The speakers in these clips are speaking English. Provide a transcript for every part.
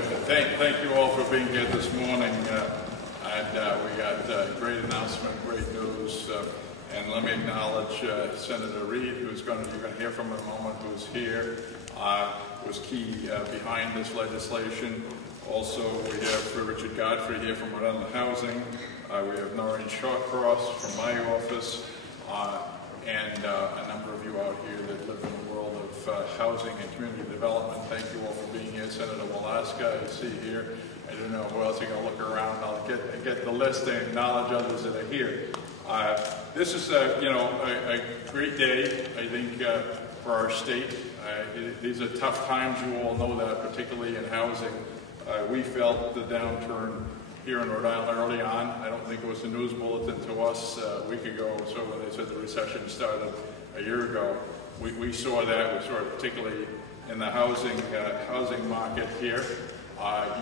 Thank you all for being here this morning. We got a great announcement, great news. And let me acknowledge Senator Reid, you're going to hear from in a moment, who's here, was key behind this legislation. Also, we have Richard Godfrey here from Rhode Island Housing. We have Noreen Shawcross from my office, and a number of you out here that live in the world of housing and community development. Thank you all for being here. Senator Walaska, I see here. I don't know who else. You're going to look around. I'll get the list and acknowledge others that are here. This is a great day, I think, for our state. These are tough times. You all know that, particularly in housing. We felt the downturn here in Rhode Island early on. I don't think it was a news bulletin to us a week ago or so when they said the recession started a year ago. We saw that. We saw it particularly in the housing market here.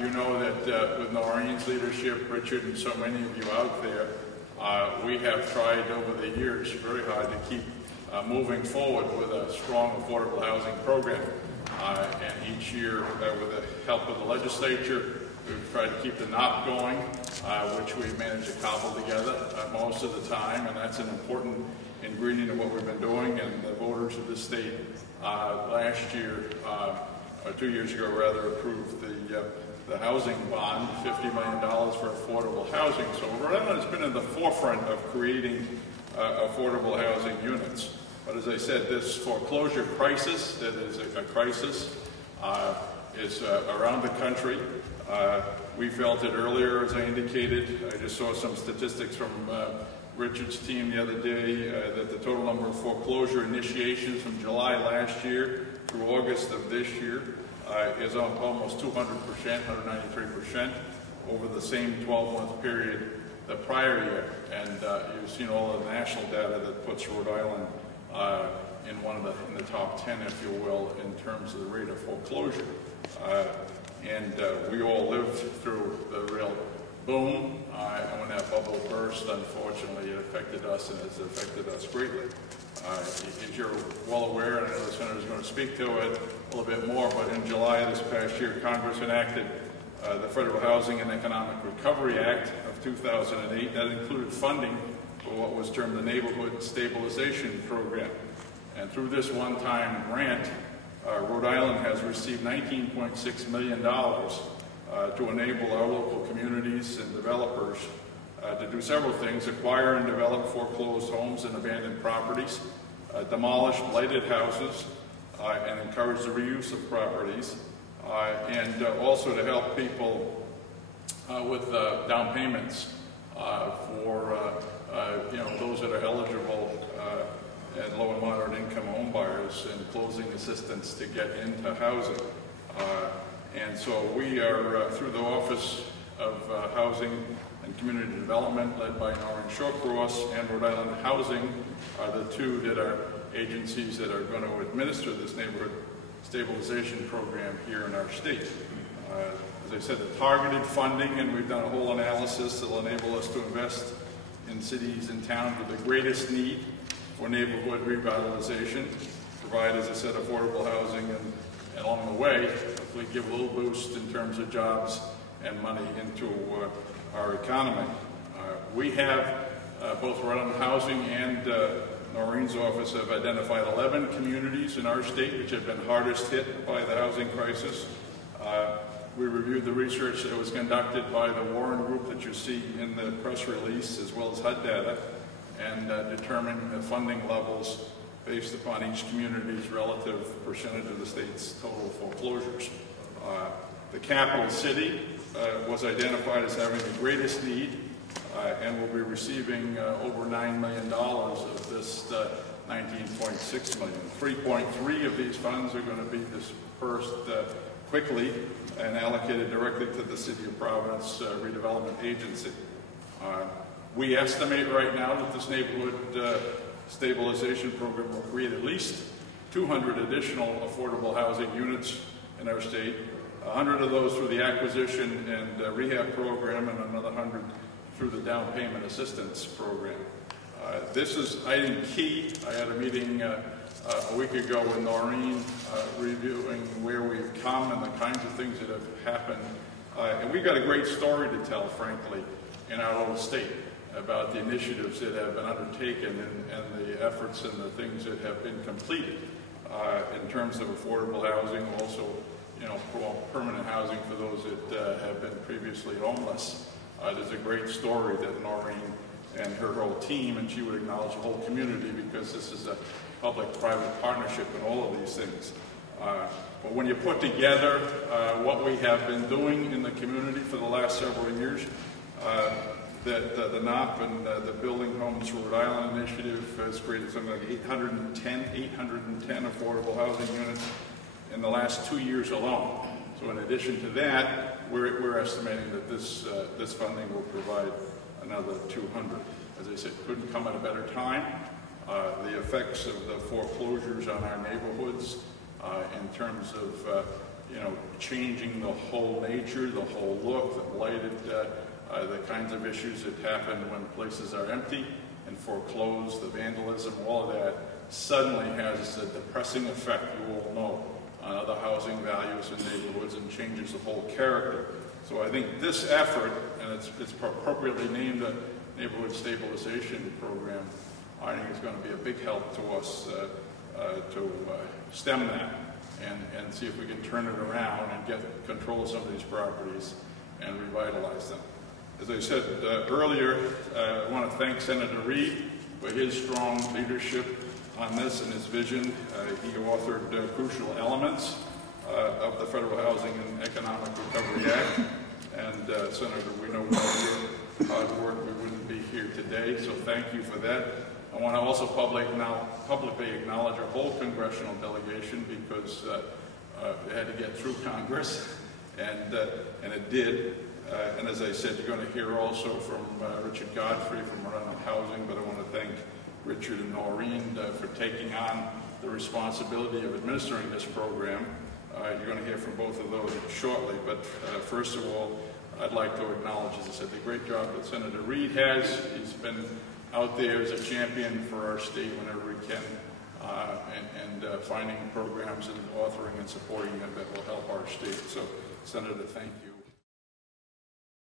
You know that with Noreen's leadership, Richard, and so many of you out there, we have tried over the years very hard to keep moving forward with a strong affordable housing program. And each year, with the help of the legislature, we've tried to keep the knot going, which we've managed to cobble together most of the time, and that's an important ingredient of what we've been doing. And the voters of this state last year, or 2 years ago rather, approved the housing bond, $50 million for affordable housing. So Rhode Island has been in the forefront of creating affordable housing units. But as I said, this foreclosure crisis, that is a crisis, is around the country. We felt it earlier, as I indicated. I just saw some statistics from Richard's team the other day that the total number of foreclosure initiations from July last year through August of this year is up almost 200%, 193% over the same 12-month period the prior year. And you've seen all the national data that puts Rhode Island in the top 10, if you will, in terms of the rate of foreclosure. And we all lived through the real boom. And when that bubble burst, unfortunately, it affected us, and it's affected us greatly. As you're well aware, and I know the Senator is going to speak to it a little bit more, but in July of this past year, Congress enacted the Federal Housing and Economic Recovery Act of 2008. That included funding for what was termed the Neighborhood Stabilization Program. And through this one-time grant, Rhode Island has received $19.6 million to enable our local communities and developers to do several things: acquire and develop foreclosed homes and abandoned properties, demolish blighted houses, and encourage the reuse of properties, and also to help people with down payments for those that are eligible and low and moderate income home buyers, and closing assistance to get into housing. And so we are, through the Office of Housing and Community Development, led by Noreen Shawcross, and Rhode Island Housing, are the two that are agencies that are going to administer this neighborhood stabilization program here in our state. As I said, the targeted funding, and we've done a whole analysis that will enable us to invest in cities and towns with the greatest need for neighborhood revitalization, provide, as I said, affordable housing, and along the way, hopefully give a little boost in terms of jobs and money into our economy. We have, both Rhode Island Housing and Noreen's office have identified 11 communities in our state which have been hardest hit by the housing crisis. We reviewed the research that was conducted by the Warren Group that you see in the press release, as well as HUD data, and determined the funding levels based upon each community's relative percentage of the state's total foreclosures. The capital city was identified as having the greatest need and will be receiving over $9 million of this $19.6 million. 3.3 of these funds are going to be dispersed quickly and allocated directly to the City of Providence Redevelopment Agency. We estimate right now that this neighborhood stabilization program will create at least 200 additional affordable housing units in our state, 100 of those through the acquisition and rehab program, and another 100 through the down payment assistance program. This is, I think, key. I had a meeting a week ago with Noreen, reviewing where we've come and the kinds of things that have happened. And we've got a great story to tell, frankly, in our little state about the initiatives that have been undertaken and the efforts and the things that have been completed in terms of affordable housing, also, permanent housing for those that have been previously homeless. There's a great story that Noreen and her whole team, and she would acknowledge the whole community, because this is a public-private partnership in all of these things. But when you put together what we have been doing in the community for the last several years, that the NOP and the Building Homes Rhode Island initiative has created something like 810 affordable housing units in the last 2 years alone. So in addition to that, we're estimating that this funding will provide another 200. As I said, couldn't come at a better time. The effects of the foreclosures on our neighborhoods in terms of changing the whole nature, the whole look, the lighted, the kinds of issues that happen when places are empty and foreclosed, the vandalism, all of that suddenly has a depressing effect, you all know, on other housing values in neighborhoods and changes the whole character. So I think this effort, and it's appropriately named a Neighborhood Stabilization Program, I think is going to be a big help to us to stem that and see if we can turn it around and get control of some of these properties and revitalize them. As I said earlier, I want to thank Senator Reid for his strong leadership on this and his vision. He authored crucial elements of the Federal Housing and Economic Recovery Act. And Senator, we know without your hard work we wouldn't be here today, so thank you for that. I want to also publicly acknowledge our whole congressional delegation, because it had to get through Congress, and it did. And as I said, you're going to hear also from Richard Godfrey from Rhode Island Housing, but I want to thank Richard and Noreen for taking on the responsibility of administering this program. You're going to hear from both of those shortly, but first of all, I'd like to acknowledge, as I said, the great job that Senator Reid has. He's been out there as a champion for our state whenever he can, and finding programs and authoring and supporting them that will help our state. So, Senator, thank you.